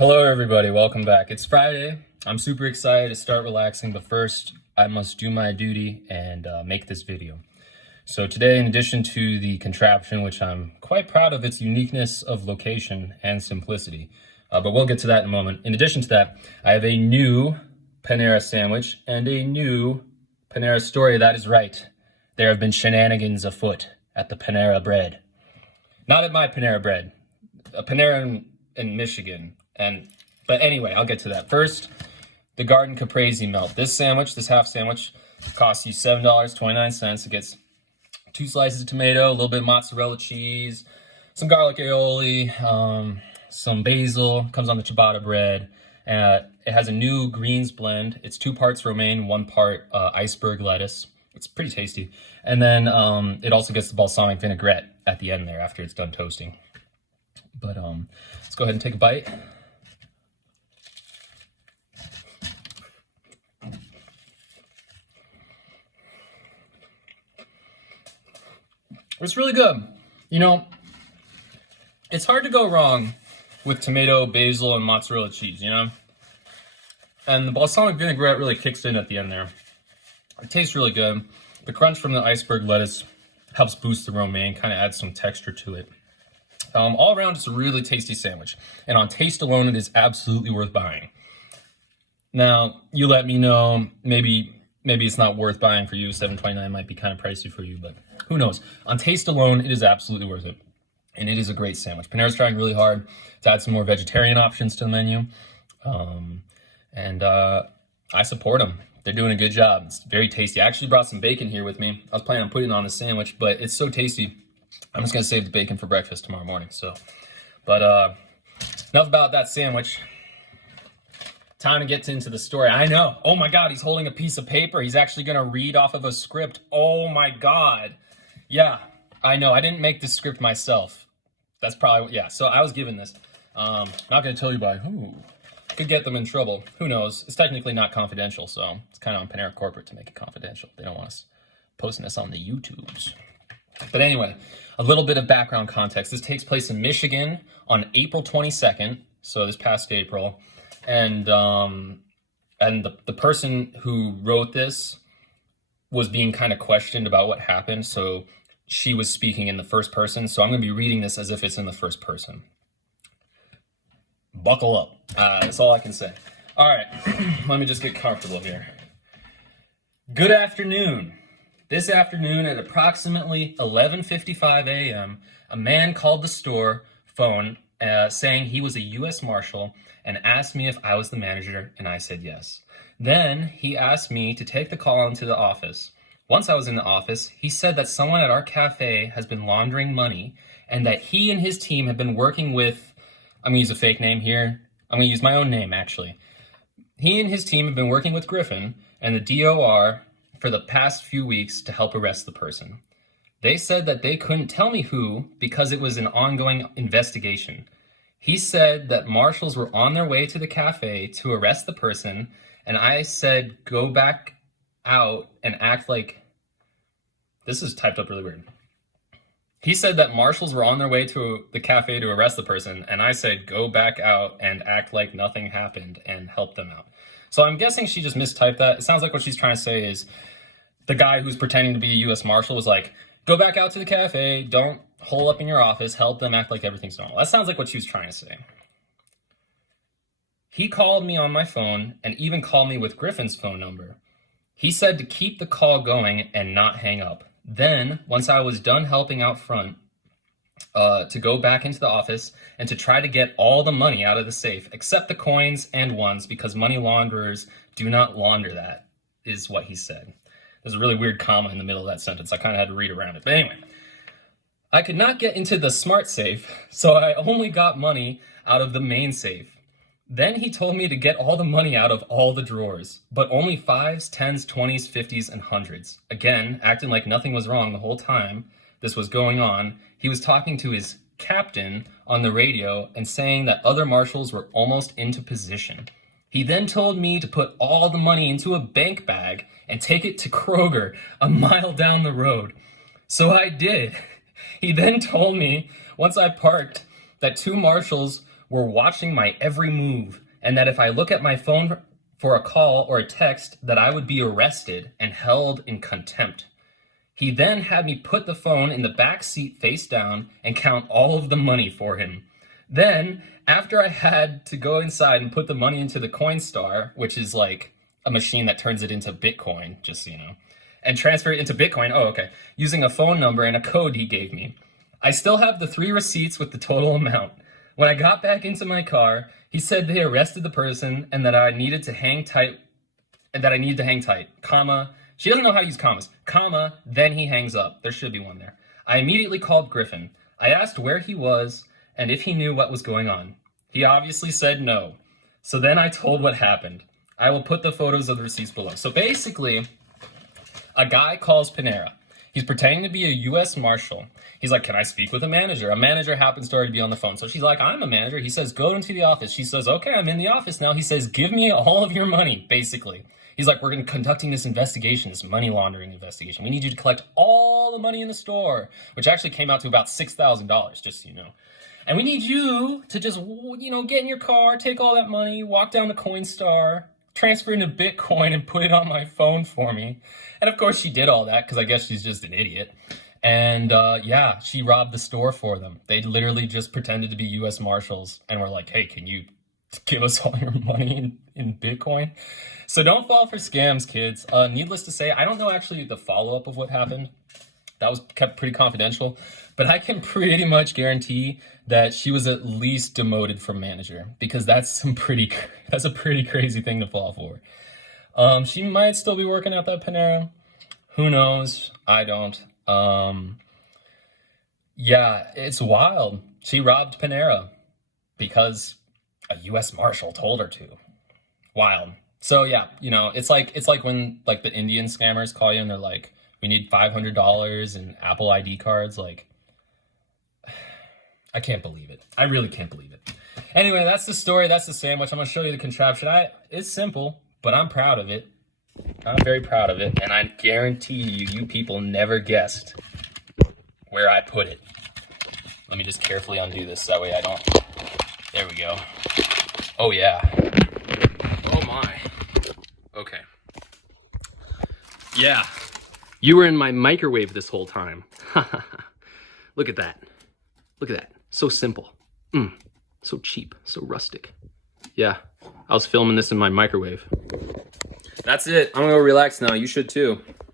Hello everybody, welcome back. It's Friday. I'm super excited to start relaxing, but first I must do my duty and make this video. So today, in addition to the contraption, which I'm quite proud of its uniqueness of location and simplicity, but we'll get to that in a moment. In addition to that, I have a new Panera sandwich and a new Panera story. That is right. There have been shenanigans afoot at the Panera Bread. Not at my Panera Bread. A Panera in Michigan. But anyway, I'll get to that. First, the Garden Caprese melt. This sandwich, this half sandwich, costs you $7.29. It gets 2 slices of tomato, a little bit of mozzarella cheese, some garlic aioli, some basil, comes on the ciabatta bread. It has a new greens blend. It's 2 parts romaine, 1 part iceberg lettuce. It's pretty tasty. And then it also gets the balsamic vinaigrette at the end there after it's done toasting. But let's go ahead and take a bite. It's really good. You know, it's hard to go wrong with tomato, basil, and mozzarella cheese, you know? And the balsamic vinaigrette really kicks in at the end there. It tastes really good. The crunch from the iceberg lettuce helps boost the romaine, kind of adds some texture to it. All around, it's a really tasty sandwich. And on taste alone, it is absolutely worth buying. Now, you let me know, maybe it's not worth buying for you. $7.29 might be kind of pricey for you, but who knows? On taste alone, it is absolutely worth it. And it is a great sandwich. Panera's trying really hard to add some more vegetarian options to the menu. I support them. They're doing a good job. It's very tasty. I actually brought some bacon here with me. I was planning on putting it on the sandwich, but it's so tasty. I'm just gonna save the bacon for breakfast tomorrow morning. But enough about that sandwich. Time to get into the story. I know. Oh my God, he's holding a piece of paper. He's actually gonna read off of a script. Oh my God. Yeah, I know. I didn't make this script myself. That's probably, yeah. So I was given this. Not gonna tell you by who. Could get them in trouble. Who knows? It's technically not confidential, so it's kind of on Panera Corporate to make it confidential. They don't want us posting this on the YouTubes. But anyway, a little bit of background context. This takes place in Michigan on April 22nd, so this past April. And the person who wrote this was being kind of questioned about what happened, so she was speaking in the first person. So I'm going to be reading this as if it's in the first person. Buckle up. That's all I can say. All right, let me just get comfortable here. Good afternoon. This afternoon at approximately 11:55 a.m., a man called the store phone saying he was a U.S. Marshal and asked me if I was the manager, and I said yes. Then he asked me to take the call into the office. Once I was in the office, he said that someone at our cafe has been laundering money and that he and his team have been working with, I'm gonna use a fake name here. I'm gonna use my own name, actually. He and his team have been working with Griffin and the DOR for the past few weeks to help arrest the person. They said that they couldn't tell me who because it was an ongoing investigation. He said that marshals were on their way to the cafe to arrest the person, and I said, go back out and act like, this is typed up really weird. He said that marshals were on their way to the cafe to arrest the person, and I said, go back out and act like nothing happened and help them out. So I'm guessing she just mistyped that. It sounds like what she's trying to say is the guy who's pretending to be a U.S. Marshal was like, go back out to the cafe, don't hole up in your office, help them act like everything's normal. That sounds like what she was trying to say. He called me on my phone and even called me with Griffin's phone number. He said to keep the call going and not hang up. Then, once I was done helping out front, to go back into the office and to try to get all the money out of the safe, except the coins and ones, because money launderers do not launder that, is what he said. There's a really weird comma in the middle of that sentence. I kind of had to read around it. But anyway, I could not get into the smart safe, so I only got money out of the main safe. Then he told me to get all the money out of all the drawers, but only 5s, 10s, 20s, 50s, and 100s. Again, acting like nothing was wrong the whole time this was going on. He was talking to his captain on the radio and saying that other marshals were almost into position. He then told me to put all the money into a bank bag and take it to Kroger a mile down the road. So I did. He then told me, once I parked, that 2 marshals were watching my every move, and that if I look at my phone for a call or a text, that I would be arrested and held in contempt. He then had me put the phone in the back seat face down and count all of the money for him. Then, after I had to go inside and put the money into the Coinstar, which is like a machine that turns it into Bitcoin, just so you know, and transfer it into Bitcoin, using a phone number and a code he gave me. I still have the 3 receipts with the total amount. When I got back into my car, he said they arrested the person and that I needed to hang tight, comma. She doesn't know how to use commas, comma, then he hangs up. There should be one there. I immediately called Griffin. I asked where he was and if he knew what was going on. He obviously said no. So then I told what happened. I will put the photos of the receipts below. So basically, a guy calls Panera. He's pretending to be a U.S. Marshal. He's like, can I speak with a manager? A manager happens to already be on the phone. So she's like, I'm a manager. He says, go into the office. She says, okay, I'm in the office now. He says, give me all of your money, basically. He's like, we're conducting this investigation, this money laundering investigation. We need you to collect all the money in the store, which actually came out to about $6,000, just so you know. And we need you to just, get in your car, take all that money, walk down to Coinstar, transfer into Bitcoin and put it on my phone for me. And of course she did all that because I guess she's just an idiot. And she robbed the store for them. They literally just pretended to be U.S. Marshals and were like, hey, can you give us all your money in Bitcoin? So don't fall for scams, kids. Needless to say, I don't know actually the follow-up of what happened. That was kept pretty confidential, but I can pretty much guarantee that she was at least demoted from manager, because that's a pretty crazy thing to fall for. She might still be working at that Panera. Who knows? I don't. It's wild. She robbed Panera because a U.S. Marshal told her to. Wild. So yeah, it's like when like the Indian scammers call you and they're like, we need $500 in Apple ID cards. Like, I can't believe it. I really can't believe it. Anyway, that's the story. That's the sandwich. I'm going to show you the contraption. It's simple, but I'm proud of it. I'm very proud of it. And I guarantee you people never guessed where I put it. Let me just carefully undo this. That way I don't. There we go. Oh, yeah. Oh, my. Okay. Yeah. You were in my microwave this whole time. Look at that. Look at that. So simple. So cheap. So rustic. Yeah, I was filming this in my microwave. That's it. I'm gonna go relax now. You should too.